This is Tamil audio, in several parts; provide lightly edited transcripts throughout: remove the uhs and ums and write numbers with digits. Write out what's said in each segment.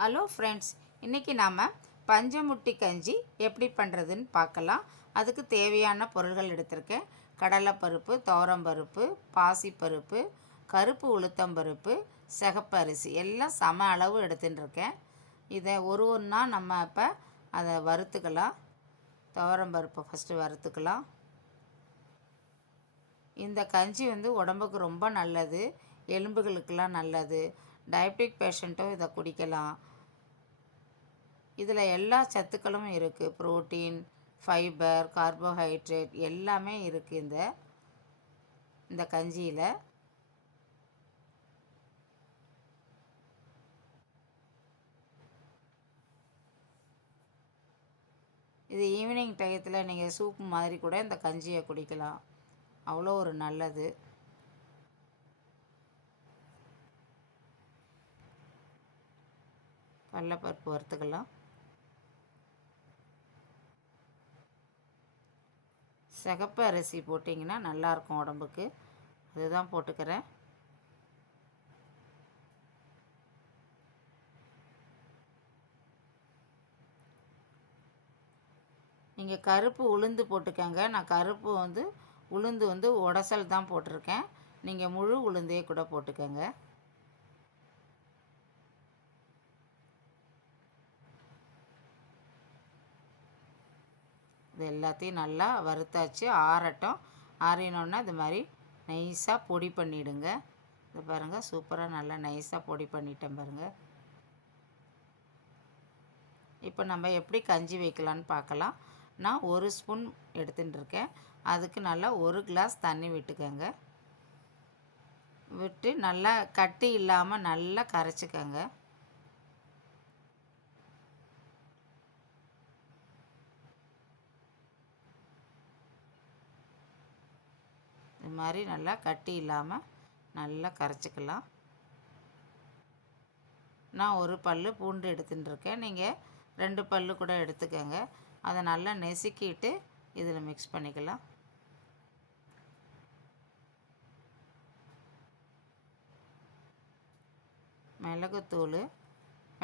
ஹலோ ஃப்ரெண்ட்ஸ், இன்றைக்கி நாம் பஞ்சமுட்டி கஞ்சி எப்படி பண்ணுறதுன்னு பார்க்கலாம். அதுக்கு தேவையான பொருள்கள் எடுத்திருக்கேன். கடலைப்பருப்பு, துவரம்பருப்பு, பாசிப்பருப்பு, கருப்பு உளுத்தம்பருப்பு, சிகப்பு அரிசி எல்லாம் சம அளவு எடுத்துட்டுருக்கேன். இதை ஒரு ஒன்றா நம்ம இப்போ அதை வறுத்துக்கலாம். துவரம்பருப்பை ஃபஸ்ட்டு வறுத்துக்கலாம். இந்த கஞ்சி உடம்புக்கு ரொம்ப நல்லது, எலும்புகளுக்கெல்லாம் நல்லது. டயபெட்டிக் பேஷண்ட்டும் இதை குடிக்கலாம். இதில் எல்லா சத்துக்களும் இருக்குது. புரோட்டீன், ஃபைபர், கார்போஹைட்ரேட் எல்லாமே இருக்குது இந்த கஞ்சியில். இது ஈவினிங் டயத்தில் நீங்கள் சூப் மாதிரி கூட இந்த கஞ்சியை குடிக்கலாம். அவ்வளோ ஒரு நல்லது. கடலைப்பருப்பு வறுத்துக்கலாம். சிகப்பு அரிசி போட்டிங்கன்னா நல்லாயிருக்கும் உடம்புக்கு, அதுதான் போட்டுக்கிறேன். நீங்கள் கருப்பு உளுந்து போட்டுக்கங்க. நான் கருப்பு உளுந்து உடசல் தான் போட்டிருக்கேன். நீங்கள் முழு உளுந்தே கூட போட்டுக்கங்க. இது எல்லாத்தையும் நல்லா வறுத்தாச்சு. ஆறட்டும். ஆறினோன்னா இது மாதிரி நைஸாக பொடி பண்ணிவிடுங்க. இது பாருங்கள், சூப்பராக நல்லா நைஸாக பொடி பண்ணிட்டேன் பாருங்கள். இப்போ நம்ம எப்படி கஞ்சி வைக்கலான்னு பார்க்கலாம். நான் 1 ஸ்பூன் எடுத்துட்டுருக்கேன். அதுக்கு நல்லா 1 கிளாஸ் தண்ணி விட்டுக்கோங்க. விட்டு நல்லா கட்டி இல்லாமல் நல்லா கரைச்சிக்கோங்க. இது மாதிரி நல்லா கட்டி இல்லாமல் நல்லா கரைச்சிக்கலாம். நான் 1 பல் பூண்டு எடுத்துட்டுருக்கேன். நீங்கள் 2 பல் கூட எடுத்துக்கோங்க. அதை நல்லா நெசுக்கிட்டு இதில் மிக்ஸ் பண்ணிக்கலாம்.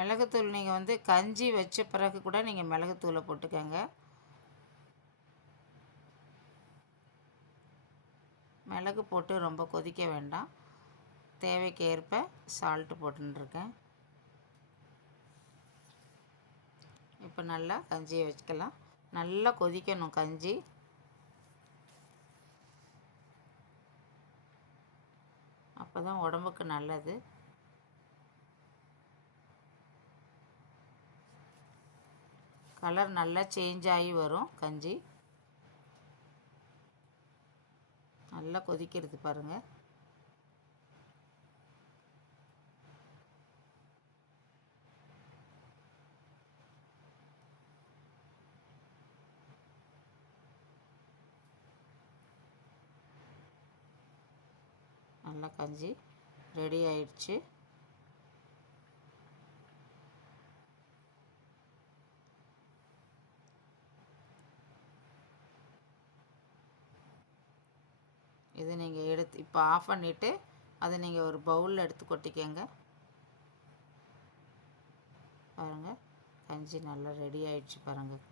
மிளகுத்தூள் நீங்கள் கஞ்சி வச்ச பிறகு கூட நீங்கள் மிளகுத்தூளை போட்டுக்கோங்க. மிளகு போட்டு ரொம்ப கொதிக்க வேண்டாம். தேவைக்கு ஏற்ப சால்ட்டு போட்டுருக்கேன். இப்போ நல்லா கஞ்சியை வச்சுக்கலாம். நல்லா கொதிக்கணும் கஞ்சி. அப்போ தான் உடம்புக்கு நல்லது. கலர் நல்லா சேஞ்ச் ஆகி வரும் கஞ்சி. நல்லா கொதிக்கிறது பாருங்கள். நல்லா கஞ்சி ரெடி ஆயிடுச்சு. இது நீங்கள் எடுத்து இப்போ ஆஃப் பண்ணிவிட்டு அதை நீங்கள் ஒரு பவுலில் எடுத்து கொட்டிக்கங்க. பாருங்கள், கஞ்சி நல்லா ரெடி ஆயிடுச்சு பாருங்கள்.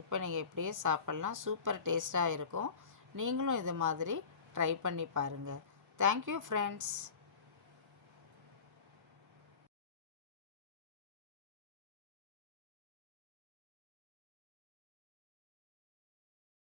இப்போ நீங்கள் இப்படியே சாப்பிட்லாம். சூப்பர் டேஸ்ட்டாக இருக்கும். நீங்களும் இது மாதிரி ட்ரை பண்ணி பாருங்கள். Thank you friends.